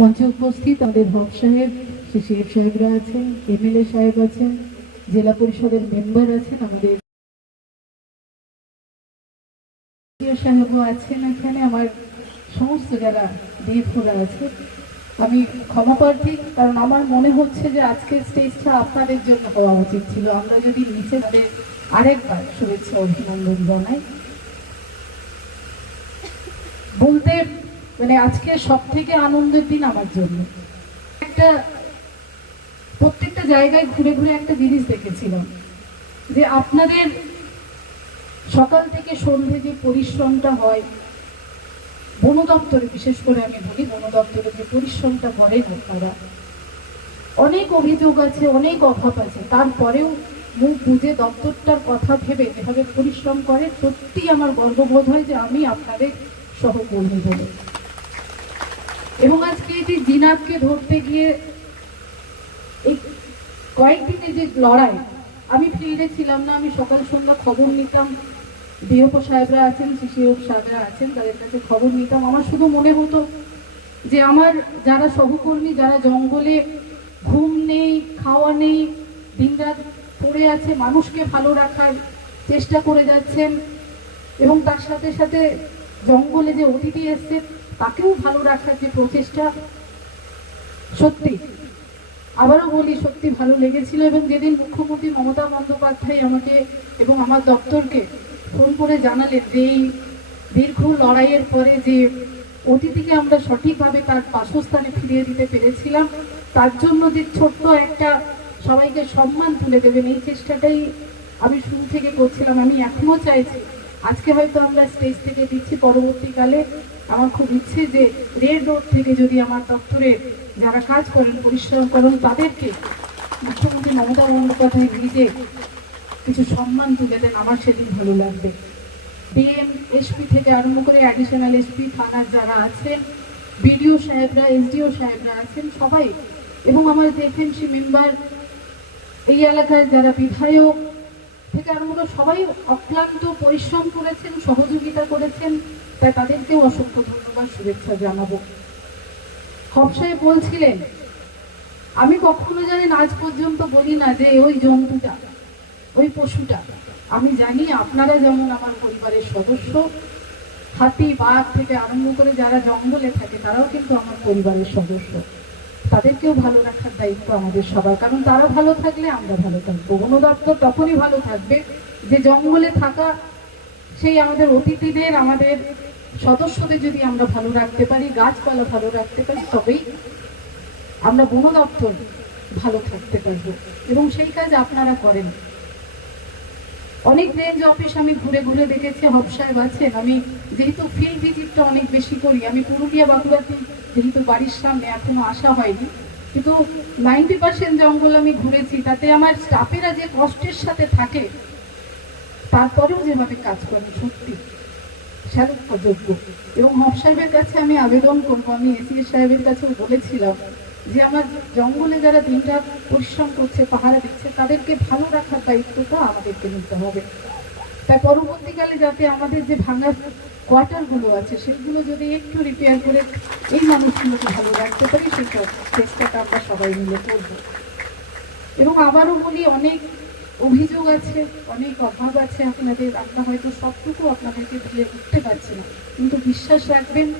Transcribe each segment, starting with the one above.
মঞ্চে উপস্থিত আমাদের হক সাহেব সিসিএফ সাহেবরা আছেন, এমএলএ সাহেব আছেন, জেলা পরিষদের মেম্বার আছেন আমাদের। সাহেবও আছেন এখানে, আমার সমস্ত যারা দেবরা আছে। আমি ক্ষমা প্রার্থী, কারণ আমার মনে হচ্ছে যে আজকের স্টেজটা আপনাদের জন্য হওয়া উচিত ছিল। আমরা যদি নিচে তাদের আরেকবার শুভেচ্ছা, অভিনন্দন জানাই। বলতে মানে আজকে সব থেকে আনন্দের দিন আমার জন্য। একটা, প্রত্যেকটা জায়গায় ঘুরে ঘুরে একটা জিনিস দেখেছিলাম, যে আপনাদের সকাল থেকে সন্ধে যে পরিশ্রমটা হয়, বন দপ্তরে, বিশেষ করে আমি বলি বন দপ্তরে, যে পরিশ্রমটা করেন আপনারা। অনেক অভিযোগ আছে, অনেক অভাব আছে, তারপরেও মুখ বুঝে দপ্তরটার কথা ভেবে যেভাবে পরিশ্রম করে সত্যি আমার গর্ববোধ হয় যে আমি আপনাদের সহকর্মী বলে এবং আজকে যে জিনাতকে ধরতে গিয়ে এই কয়েকদিনে যে লড়াই, আমি ফিল্ডে ছিলাম না, আমি সকাল সন্ধ্যা খবর নিতাম। ডিওপো সাহেবরা আছেন, সিসিও সাহেবরা আছেন, তাদের কাছে খবর নিতাম। আমার শুধু মনে হতো যে আমার যারা সহকর্মী, যারা জঙ্গলে ঘুম নেই, খাওয়া নেই, দিনরাত পড়ে আছে, মানুষকে ভালো রাখার চেষ্টা করে যাচ্ছেন এবং তার সাথে সাথে জঙ্গলে যে অতিথি এসছে তাকেও ভালো রাখার যে প্রচেষ্টা, সত্যি। আবারও বলি, সত্যি ভালো লেগেছিল এবং যেদিন মুখ্যমন্ত্রী মমতা বন্দ্যোপাধ্যায় আমাকে এবং আমার দপ্তরকে ফোন করে জানালেন যে এই দীর্ঘ লড়াইয়ের পরে যে অতিথিকে আমরা সঠিকভাবে তার বাসস্থানে ফিরিয়ে দিতে পেরেছিলাম, তার জন্য যে ছোট্ট একটা সবাইকে সম্মান তুলে দেবেন, এই চেষ্টাটাই আমি শুরু থেকে করছিলাম। আমি এখনও চাইছি, আজকে হয়তো আমরা স্টেজ থেকে দিচ্ছি, পরবর্তীকালে আমার খুব ইচ্ছে যে রেড রোড থেকে যদি আমার দপ্তরে যারা কাজ করেন, পরিশ্রম করেন, তাদেরকে মুখ্যমন্ত্রী মমতা বন্দ্যোপাধ্যায় নিজে কিছু সম্মান তুলে দেন, আমার সেদিন ভালো লাগবে। ডিএম এসপি থেকে আরম্ভ করে অ্যাডিশনাল এসপি, থানার যারা আছেন, বিডিও সাহেবরা, এসডিও সাহেবরা আছেন, সবাই। এবং আমার দেখেনসি মেম্বার এই এলাকায় যারা বিধায়ক থেকে আরম্ভ করে সবাই অক্লান্ত পরিশ্রম করেছেন, সহযোগিতা করেছেন, তাই তাদেরকেও অসংখ্য ধন্যবাদ, শুভেচ্ছা জানাব। হক সাহেব বলছিলেন, আমি কখনো জানেন আজ পর্যন্ত বলি না যে ওই জন্তুটা, ওই পশুটা। আমি জানি আপনারা যেমন আমার পরিবারের সদস্য, হাতি, বাঘ থেকে আরম্ভ করে যারা জঙ্গলে থাকে তারাও কিন্তু আমার পরিবারের সদস্য। তাদেরকেও ভালো রাখার দায়িত্ব আমাদের সবার। কারণ তারা ভালো থাকলে আমরা ভালো থাকব। বন দপ্তর তখনই ভালো থাকবে যে জঙ্গলে থাকা সেই আমাদের অতিথিদের, আমাদের সদস্যদের যদি আমরা ভালো রাখতে পারি, গাছপালা ভালো রাখতে পারি, তবেই আমরা বন দপ্তর ভালো থাকতে পারব। এবং সেই কাজ আপনারা করেন। অনেক রেঞ্জ অফিস আমি ঘুরে ঘুরে দেখেছি, হব সাহেব আছেন। আমি যেহেতু ফিল্ড ভিজিটটা অনেক বেশি করি, আমি পুরুলিয়া, বাঁকুড়াতে যেহেতু বাড়ির সামনে এখনও আসা হয়নি, কিন্তু নাইনটি পার্সেন্ট জঙ্গল আমি ঘুরেছি, তাতে আমার স্টাফেরা যে কষ্টের সাথে থাকে, তারপরেও যেভাবে কাজ করে, সত্যি। স্মারকযোগ্য এবং হব সাহেবের কাছে আমি আবেদন করব, আমি এসিএস সাহেবের কাছেও বলেছিলাম যে আমার জঙ্গলে যারা দিনরাত পরিশ্রম করছে, পাহারা দিচ্ছে, তাদেরকে ভালো রাখার দায়িত্বটা আমাদেরকে নিতে হবে। তাই পরবর্তীকালে যাতে আমাদের যে ভাঙা কোয়ার্টারগুলো আছে, সেগুলো যদি একটু রিপেয়ার করে এই মানুষগুলোকে ভালো রাখতে পারি সেটা চেষ্টাটা আমরা সবাই মিলে করব। এবং আবারও বলি, অনেক অভিযোগ আছে, অনেক অভাব আছে আপনাদের। আমরা হয়তো সবটুকু আপনাদেরকে দিয়ে উঠতে পারছি না। কিন্তু বিশ্বাস রাখবেন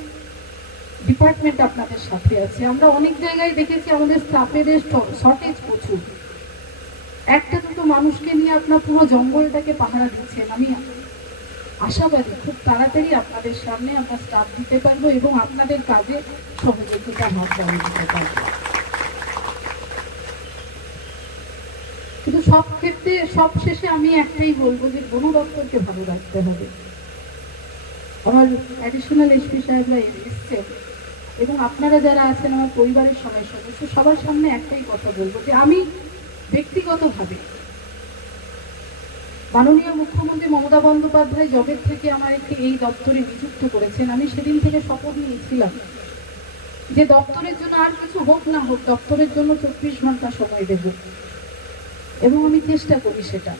ডিপার্টমেন্ট আপনাদের সাথে আছে। আমরা অনেক জায়গায় দেখেছি, আমাদের স্টাফেদের শর্টেজ প্রচুর। একটা মানুষকে নিয়ে আপনার পুরো জঙ্গলটাকে পাহারা দিচ্ছেন, আমি আশাবাদী, খুব তাড়াতাড়ি আপনাদের সামনে আমরা স্টাফ দিতে পারব এবং আপনাদের কাজে সহযোগিতা হাত দিতে পারব। কিন্তু সব ক্ষেত্রে, সব শেষে আমি একটাই বলব যে বন দপ্তরকে ভালো রাখতে হবে। আমার অ্যাডিশনাল এসপি সাহেবরা এসছেন এবং আপনারা যারা আছেন, আমার পরিবারের সবাই সদস্য, সবার সামনে একটাই কথা বলব যে আমি ব্যক্তিগতভাবে মাননীয় মুখ্যমন্ত্রী মমতা বন্দ্যোপাধ্যায় জবের থেকে আমার একটি এই দপ্তরে নিযুক্ত করেছেন, আমি সেদিন থেকে শপথ নিয়েছিলাম যে দপ্তরের জন্য আর কিছু হোক না হোক, দপ্তরের জন্য চব্বিশ ঘণ্টা সময় দেব। এবং আমি চেষ্টা করি সেটা।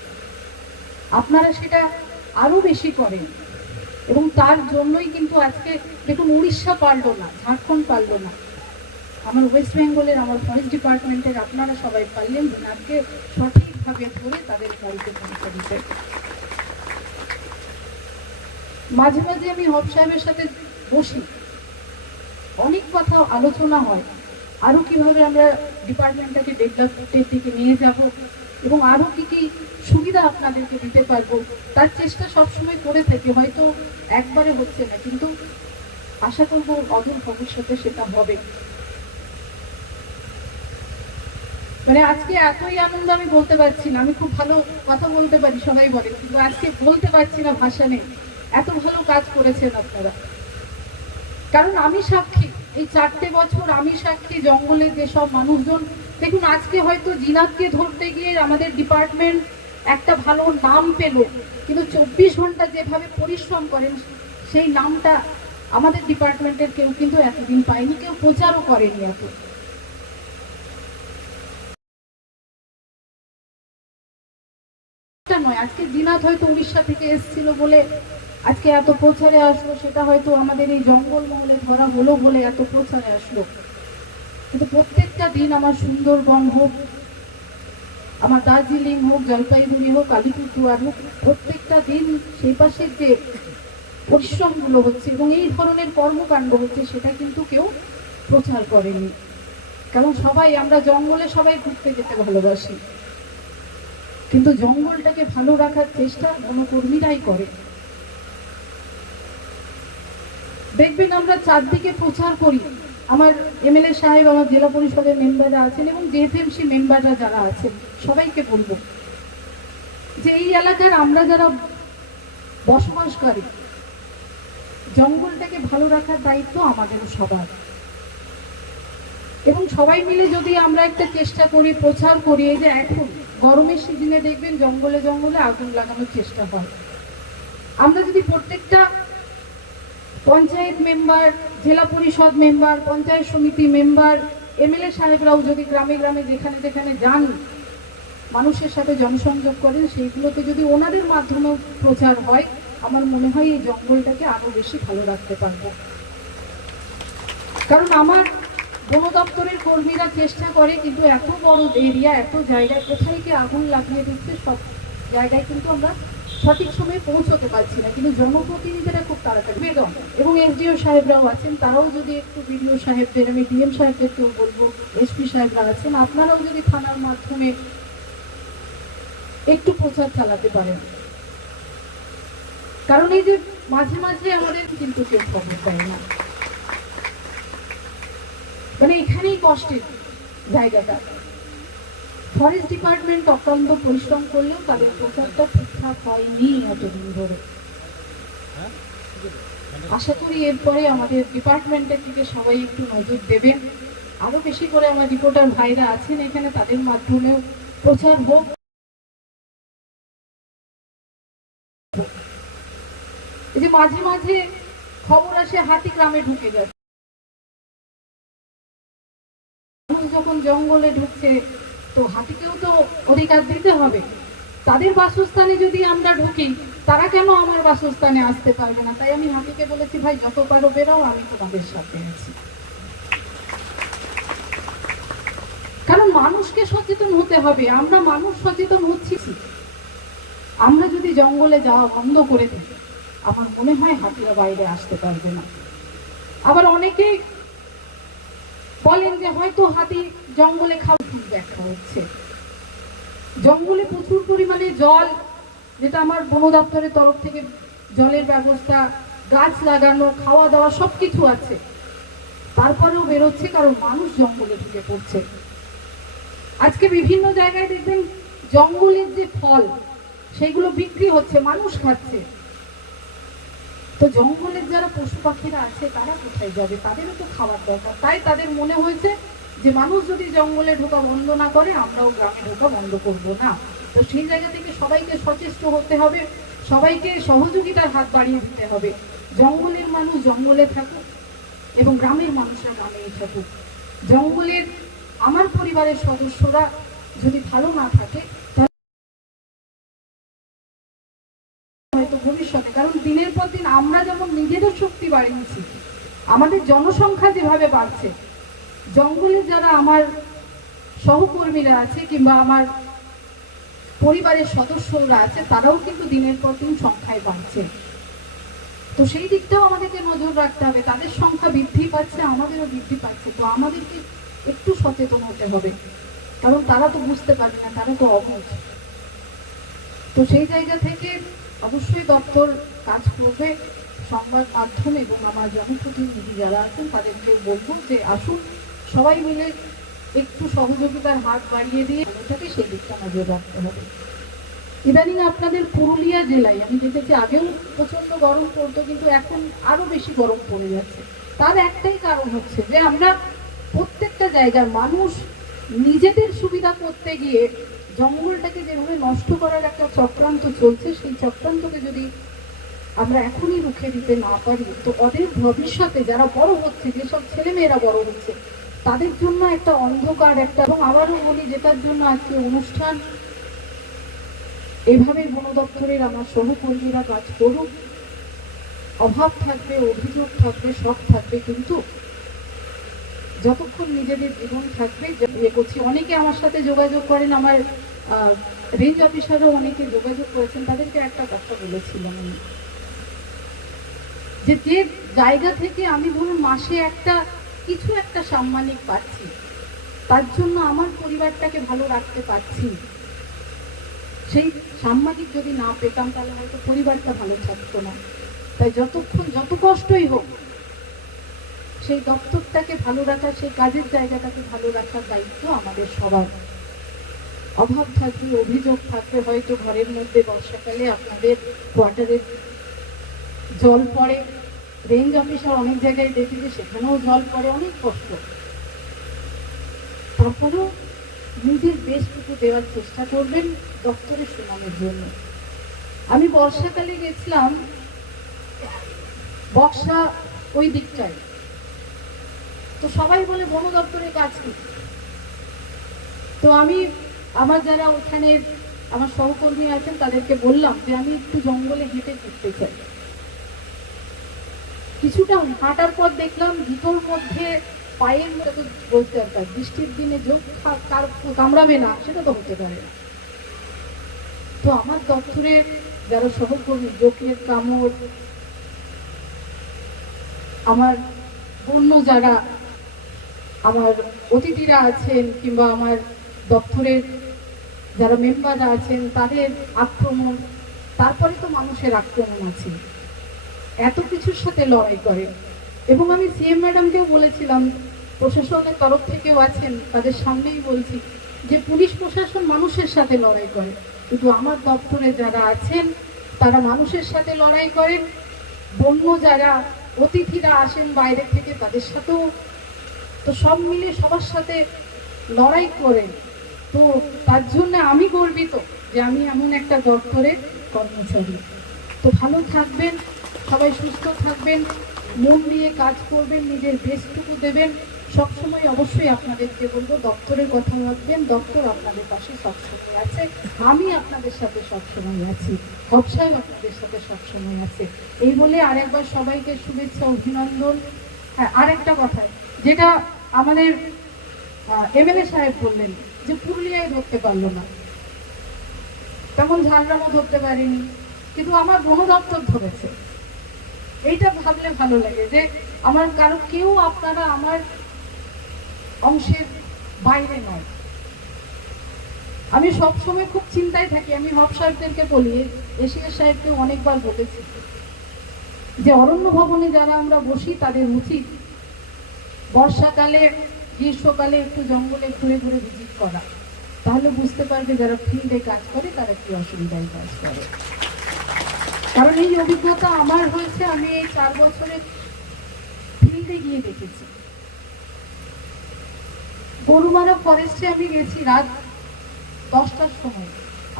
আপনারা সেটা আরও বেশি করেন। এবং তার জন্যই কিন্তু আজকে দেখুন, উড়িষ্যা পারল না, ঝাড়খণ্ড পারল না। আমার ওয়েস্ট বেঙ্গলের, আমার ফরেস্ট ডিপার্টমেন্টের আপনারা সবাই পারলেন ওনাকে সঠিকভাবে ধরে তাদের বাড়িতে পৌঁছে দিতে। মাঝে মাঝে আমি হব সাহেবের সাথে বসি। অনেক কথা আলোচনা হয়। আরও কীভাবে আমরা ডিপার্টমেন্টটাকে ডেভেলপমেন্টের দিকে নিয়ে যাব এবং আরও কি কি সুবিধা আপনাদেরকে দিতে পারব, তার চেষ্টা সবসময় করে থাকি। হয়তো একবারে হচ্ছে না, কিন্তু আশা করব অদূর ভবিষ্যতে সেটা হবে। মানে আজকে এতই আনন্দ আমি বলতে পারছি না। আমি খুব ভালো কথা বলতে পারি, সবাই বলে। কিন্তু আজকে বলতে পারছি না ভাষা নেই। এত ভালো কাজ করেছেন আপনারা। কারণ আমি সাক্ষী। এই চারটে বছর আমি সাক্ষী, জঙ্গলে যেসব মানুষজন দেখুন, আজকে হয়তো জিনাতকে ধরতে গিয়ে আমাদের ডিপার্টমেন্ট একটা ভালো নাম পেল। কিন্তু চব্বিশ ঘণ্টা যেভাবে পরিশ্রম করেন, সেই নামটা আমাদের ডিপার্টমেন্টের কেউ কিন্তু এতদিন পায়নি। কেউ প্রচারও করেনি এত একটা নয় আজকে দিনাত হয়তো উড়িষ্যা থেকে এসেছিল বলে আজকে এত প্রচারে আসলো, সেটা হয়তো আমাদের এই জঙ্গল মহলে ধরা হলো বলে এত প্রচারে আসলো। কিন্তু প্রত্যেকটা দিন আমার সুন্দরবন হোক, আমার দার্জিলিং হোক, জলপাইগুড়ি হোক, আলিপুরদুয়ার হোক, প্রত্যেকটা দিন সেই পাশের যে পরিশ্রমগুলো হচ্ছে এবং এই ধরনের কর্মকাণ্ড হচ্ছে, সেটা কিন্তু কেউ প্রচার করেনি। কারণ সবাই, আমরা জঙ্গলে সবাই ঘুরতে যেতে ভালোবাসি। কিন্তু জঙ্গলটাকে ভালো রাখার চেষ্টা বনকর্মীরাই করে। দেখবেন আমরা চারদিকে প্রচার করি। আমার এমএলএ সাহেব, আমার জেলা পরিষদের মেম্বাররা আছেন এবং জেএফএমসি মেম্বাররা যারা আছেন, সবাইকে বলব যে এই এলাকার আমরা যারা বসবাসকারী, জঙ্গলটাকে ভালো রাখার দায়িত্ব আমাদেরও সবার। এবং সবাই মিলে যদি আমরা একটা চেষ্টা করি, প্রচার করি, এই যে এখন গরমের সিজনে দেখবেন জঙ্গলে জঙ্গলে আগুন লাগানোর চেষ্টা হয়। আমরা যদি প্রত্যেকটা পঞ্চায়েত মেম্বার, জেলা পরিষদ মেম্বার, পঞ্চায়েত সমিতি মেম্বার, এমএলএ সাহেবরাও যদি গ্রামে গ্রামে যেখানে যেখানে যান, মানুষের সাথে জনসংযোগ করেন সেইগুলোতে যদি ওনাদের মাধ্যমেও প্রচার হয়, আমার মনে হয় এই জঙ্গলটাকে আরও বেশি ভালো রাখতে পারব। কারণ আমার বন দপ্তরের কর্মীরা চেষ্টা করে, কিন্তু এত বড় এরিয়া এত জায়গায় কোথায় কি আগুন লাগিয়ে দিচ্ছে, সব জায়গায় কিন্তু আমরা সঠিক সময়ে পৌঁছতে পারছি না। কিন্তু জনপ্রতিনিধিরা খুব তাড়াতাড়ি বেগম এবং এসডিও সাহেবরাও আছেন, তারাও যদি একটু বিডিও সাহেবদের, আমি ডিএম সাহেবদেরকেও বলব, এসপি সাহেবরা আছেন, আপনারাও যদি থানার মাধ্যমে একটু প্রচার চালাতে পারেন। কারণ এই যে মাঝে মাঝে আমাদের কিন্তু কেউ খবর দেয় না। মানে এখানেই কষ্টের জায়গাটা। ফরেস্ট ডিপার্টমেন্ট অত্যন্ত পরিশ্রম করলেও তাদের প্রচারটা ঠিকঠাক হয়নি এতদিন ধরে। আশা করি এরপরে আমাদের ডিপার্টমেন্টের দিকে সবাই একটু নজর দেবেন। আরও বেশি করে আমার রিপোর্টার ভাইরা আছেন এখানে, তাদের মাধ্যমেও প্রচার হোক। যে মাঝে মাঝে খবর আসে হাতি গ্রামে ঢুকে গেছে। যখন জঙ্গলে ঢুকছে, তো হাতিকেও তো অধিকার দিতে হবে। তাদের বাসস্থানে যদি আমরা ঢুকি, তারা কেন আমার বাসস্থানে আসতে পারবে না? তাই আমি হাতিকে বলেছি, ভাই, যত পারো বেরাও, আমি তোমাদের সাথে আছি। কারণ মানুষকে সচেতন হতে হবে। আমরা মানুষ সচেতন হচ্ছি। আমরা যদি জঙ্গলে যাওয়া বন্ধ করে দিই, আমার মনে হয় হাতিরা বাইরে আসতে পারবে না। আবার অনেকেই বলেন যে হয়তো হাতি জঙ্গলে খাওয়া ব্যাখ্যা হচ্ছে। জঙ্গলে প্রচুর পরিমাণে জল, যেটা আমার বন দপ্তরের তরফ থেকে জলের ব্যবস্থা, গাছ লাগানো, খাওয়া দাওয়া সব কিছু আছে। তারপরেও বেরোচ্ছে কারণ মানুষ জঙ্গলে ঢুকে পড়ছে। আজকে বিভিন্ন জায়গায় দেখবেন জঙ্গলের যে ফল, সেগুলো বিক্রি হচ্ছে, মানুষ খাচ্ছে। তো জঙ্গলের যারা পশু পাখিরা আছে, তারা কোথায় যাবে? তাদেরও তো খাবার দরকার। তাই তাদের মনে হয়েছে যে মানুষ যদি জঙ্গলে ঢোকা বন্ধ না করে, আমরাও গ্রামে ঢোকা বন্ধ করব না। তো সেই জায়গা থেকে সবাইকে সচেষ্ট হতে হবে। সবাইকে সহযোগিতার হাত বাড়িয়ে দিতে হবে। জঙ্গলের মানুষ জঙ্গলে থাকুক এবং গ্রামের মানুষরা গ্রামেই থাকুক। জঙ্গলের আমার পরিবারের সদস্যরা যদি ভালো না থাকে হয়তো ভবিষ্যতে, কারণ দিন আমরা যেমন নিজেদের শক্তি বাড়িয়েছি, আমাদের জনসংখ্যা যেভাবে বাড়ছে জঙ্গলে যারা আমার সহকর্মীরা আছে কিংবা আমার পরিবারের সদস্যরা আছে, তারাও কিন্তু দিনের পর দিন সংখ্যায় বাড়ছে। তো সেই দিকটাও আমাদেরকে নজর রাখতে হবে। তাদের সংখ্যা বৃদ্ধি পাচ্ছে, আমাদেরও বৃদ্ধি পাচ্ছে। তো আমাদেরকে একটু সচেতন হতে হবে। কারণ তারা তো বুঝতে পারবে না, তারা তো অবুঝ। তো সেই জায়গা থেকে অবশ্যই দপ্তর কাজ করবে সংবাদ মাধ্যম এবং আমার জনপ্রতিনিধি যারা আছেন, তাদেরকে বলব যে আসুন সবাই মিলে একটু সহযোগিতার হাত বাড়িয়ে দিয়ে ওটাকে সেই দিকটা নজর রাখতে হবে। ইদানিং আপনাদের পুরুলিয়া জেলায়, আমি দেখেছি আগেও প্রচণ্ড গরম পড়তো, কিন্তু এখন আরও বেশি গরম পড়ে যাচ্ছে। তার একটাই কারণ হচ্ছে যে আমরা প্রত্যেকটা জায়গার মানুষ নিজেদের সুবিধা করতে গিয়ে জঙ্গলটাকে যেভাবে নষ্ট করার একটা চক্রান্ত চলছে, সেই চক্রান্তকে যদি আমরা এখনই রুখে দিতে না পারি, তো ওদের ভবিষ্যতে যারা বড় হচ্ছে, যেসব ছেলেমেয়েরা বড় হচ্ছে, তাদের জন্য একটা অন্ধকার, একটা এবং আবারও বলি যেটার জন্য আজকে অনুষ্ঠান, এভাবে বন দপ্তরের আমার সহকর্মীরা কাজ করুক। অভাব থাকবে, অভিযোগ থাকবে সব থাকবে, কিন্তু যতক্ষণ নিজেদের জীবন থাকবে ইয়ে করছি। অনেকে আমার সাথে যোগাযোগ করেন, আমার রেঞ্জ অফিসারও অনেকে যোগাযোগ করেছেন, তাদেরকে একটা কথা বলেছিলাম আমি। যে যে জায়গা থেকে আমি ধরুন মাসে একটা, কিছু একটা সাম্মানিক পাচ্ছি, তার জন্য আমার পরিবারটাকে ভালো রাখতে পারছি। সেই সাংবাদিক যদি না পেতাম, তাহলে হয়তো পরিবারটা ভালো থাকতো না। তাই যতক্ষণ, যত কষ্টই হোক, সেই দপ্তরটাকে ভালো রাখার, সেই কাজের জায়গাটাকে ভালো রাখার দায়িত্ব আমাদের সবার। অভাব থাকবে অভিযোগ থাকবে হয়তো ঘরের মধ্যে বর্ষাকালে আপনাদের কোয়ার্টারে জল পড়ে। রেঞ্জ অফিসার অনেক জায়গায় দেখি যে সেখানেও জল পড়ে, অনেক কষ্ট। তারপরেও নিজের বেশটুকু দেওয়ার চেষ্টা করবেন দপ্তরের সুনামের জন্য। আমি বর্ষাকালে গেছিলাম বক্সা ওই দিকটায়। তো সবাই বলে বন দপ্তরের কাজ কি? তো আমি আমার যারা ওখানে আমার সহকর্মী আছেন, তাদেরকে বললাম যে আমি একটু জঙ্গলে হেঁটে ঘুরতে চাই। কিছুটা হাঁটার পর দেখলাম, ভিতর মধ্যে পায়ের মধ্যে তো বলতে দরকার বৃষ্টির দিনে যোগ কার কামড়াবে না, সেটা তো হতে পারে না। তো আমার দপ্তরের যারা সহকর্মী জোকের কামড়, আমার অন্য যারা, আমার অতিথিরা আছেন কিংবা আমার দপ্তরের যারা মেম্বাররা আছেন, তাদের আক্রমণ, তারপরে তো মানুষের আক্রমণ আছে। এত কিছুর সাথে লড়াই করে। এবং আমি সিএম ম্যাডামকেও বলেছিলাম, প্রশাসনের তরফ থেকেও আছেন, তাদের সামনেই বলছি যে পুলিশ প্রশাসন মানুষের সাথে লড়াই করে। কিন্তু আমার দপ্তরে যারা আছেন, তারা মানুষের সাথে লড়াই করেন। বন্য যারা অতিথিরা আসেন বাইরে থেকে, তাদের সাথেও তো সব মিলে সবার সাথে লড়াই করেন তো তার জন্য আমি গর্বিত যে আমি এমন একটা দপ্তরের কর্মচারী। তো ভালো থাকবেন, সবাই সুস্থ থাকবেন, মন দিয়ে কাজ করবেন, নিজের বেস্টটুকু দেবেন। সবসময় অবশ্যই আপনাদেরকে বলব, দপ্তরের কথা ভাববেন, দপ্তর আপনাদের পাশে সবসময় আছে, আমি আপনাদের সাথে সবসময় আছি ব্যবসায় আপনাদের সাথে সবসময় আছে। এই বলে আরেকবার সবাইকে শুভেচ্ছা, অভিনন্দন। হ্যাঁ আরেকটা কথা, যেটা আমাদের এমএলএ সাহেব বললেন যে পুরুলিয়ায় ধরতে পারল না। তেমন ঝাড়গ্রামও ধরতে পারিনি, কিন্তু আমার বন দপ্তর ধরেছে। এইটা ভাবলে ভালো লাগে যে আমার কারও কেউ আপনারা আমার অংশের বাইরে নয়। আমি সব সময় খুব চিন্তায় থাকি, আমি হব সাহেবদেরকে বলি, এশিয়া সাহেবকে অনেকবার বলেছি যে অরণ্য ভবনে যারা আমরা বসি তাদের উচিত বর্ষাকালে গ্রীষ্মকালে একটু জঙ্গলে ঘুরে ঘুরে ভিজিট করা। তাহলে বুঝতে পারবে যারা ফিল্ডে কাজ করে, তারা কি অসুবিধায় কাজ করে। কারণ এই অভিজ্ঞতা আমার হয়েছে, আমি এই চার বছরে ফিল্ডে গিয়ে দেখেছি। গরুমারা ফরেস্টে আমি গেছি রাত দশটার সময়।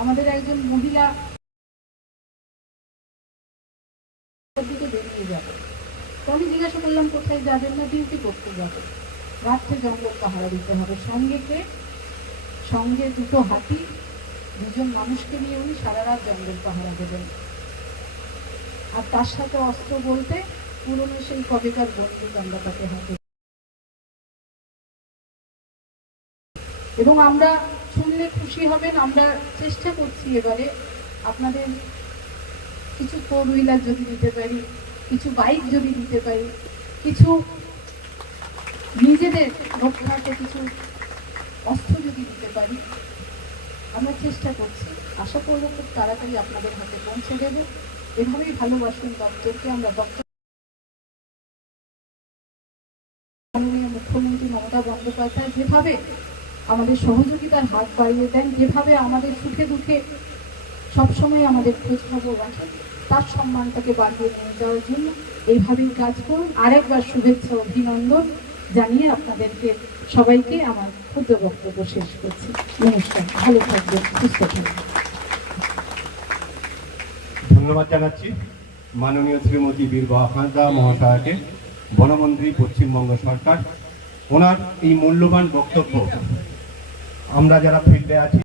আমাদের একজন মহিলা বেরিয়ে যাবে। তো আমি জিজ্ঞাসা করলাম, কোথায় যাবেন না? ডিউটি করতে যাবে রাত্রে জঙ্গল পাহারা দিতে হবে। সঙ্গে কে সঙ্গে দুটো হাতি, দুজন মানুষকে নিয়ে উনি সারা রাত জঙ্গল পাহারা দেবেন। আর তার সাথে অস্ত্র বলতে পুরনো সেই কবেকার বন্দুক আমরা তাকে হাতে এবং আমরা শুনলে খুশি হবেন, আমরা চেষ্টা করছি এবারে আপনাদের কিছু ফোর হুইলার যদি দিতে পারি, কিছু বাইক যদি দিতে পারি, কিছু নিজেদের রক্ষার্থে কিছু অস্ত্র যদি দিতে পারি, আমরা চেষ্টা করছি। আশা করব খুব তাড়াতাড়ি আপনাদের হাতে পৌঁছে দেব। এভাবেই ভালোবাসুন দপ্তরকে আমরা দপ্তর মাননীয় মুখ্যমন্ত্রী মমতা বন্দ্যোপাধ্যায় যেভাবে আমাদের সহযোগিতার হাত বাড়িয়ে দেন, যেভাবে আমাদের সুখে দুঃখে সবসময় আমাদের খোঁজ খবর রাখেন, তার সম্মানটাকে বাড়িয়ে নিয়ে যাওয়ার জন্য এইভাবেই কাজ করুন। আরেকবার শুভেচ্ছা, অভিনন্দন। জানিয়ে আপনাদেরকে সবাইকে আমার ক্ষুদ্র বক্তব্য শেষ করছি। নমস্কার, ভালো থাকবেন, সুস্থ থাকবেন। ধন্যবাদ জানাচ্ছি মাননীয় শ্রীমতী বীরবা হাঁসদা মহাশয়াকে, বনমন্ত্রী পশ্চিমবঙ্গ সরকার। ওনার এই মূল্যবান বক্তব্য আমরা যারা ফিল্ডে আছি